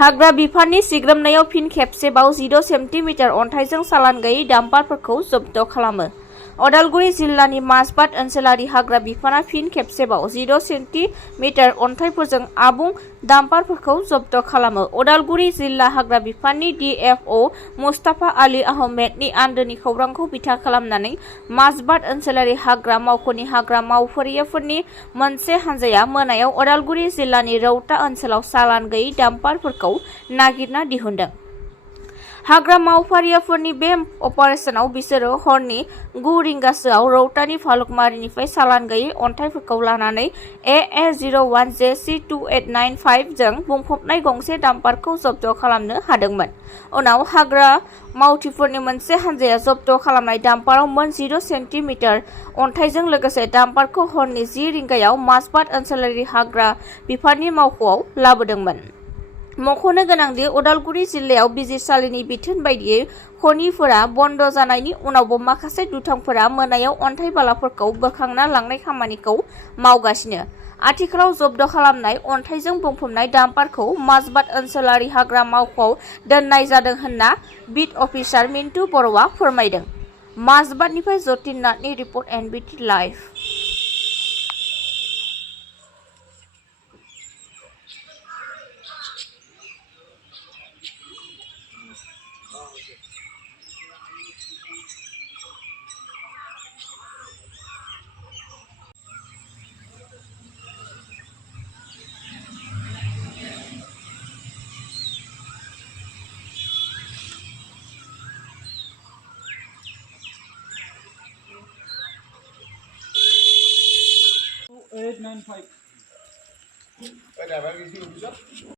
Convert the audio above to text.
हाग्रा बिफाननि सिग्रोमनायाव फिन खेबसेबाव 10 सेन्टिमिटार अन्थाइजों सालान गैयै डाम्पारफोरखौ जब्द खालामो। अदालगुरि जिल्लानि माजबाद ओनसोलारि हाग्रा बिफाना फिन खेबसेबाव 10 सेन्टिमिटार अन्थाइफोरजों आबुं डाम्पारफोरखौ जब्द खालामो। अदालगुरि जिल्ला हाग्रा बिफाननि DFO मुस्ताफा आली आहमेदनि आन्दोनि खौरांखौ बिथा खालामनानै माजबाद ओनसोलारि हाग्रा मावख'नि हाग्रा मावफारियाफोरनि मोनसे हानजाया मोनायाव अदालगुरि जिल्लानि रौता ओनसोलाव सालान गैयै डाम्पारफोरखौ नागिरना दिहुनदों। हाग्रा मावफारियाफोरनि बे अपारेशनाव बिसोरो हरनि 9 रिंगासोआव रौतानि भालुकमारिनिफ्राय सालान गैयै अन्थाइफोरखौ लानानै AA01JC2895 जों बुंफबनाय गंसे डाम्पारखौ जब्द खालामनो हादोंमोन। उनाव हाग्रा मावथिफोरनि मोनसे हानजाया जब्द खालामनाय डाम्पाराव मोन 10 सेन्टिमिटार अन्थाइजों लोगोसे डाम्पारखौ हरनि 10 रिंगायाव माजबाद ओनसोलारि हाग्रा बिफाननि मावख'आव लाबोदोंमोन। मख'नो गोनांदि अदालगुरि जिल्लायाव बिजिरसालिनि बिथोन बायदियै खनिफोरा बन्द जानायनि उनावबो माखासे दुथांफोरा मोनायाव अन्थाइ बालाफोरखौ बोखांना लांनाय खामानिखौ मावगासिनो। आथिखालाव जब्द खालामनाय अन्थाइजों बुंफबनाय डाम्पारखौ माजबाद ओनसोलारि हाग्रा मावख'आव दोननाय जादों होनना बिट अफिसार मिन्टु बर'आ फोरमायदों। माजबादनिफ्राय जतिन नाथनि रिपर्ट NBT लाइभ।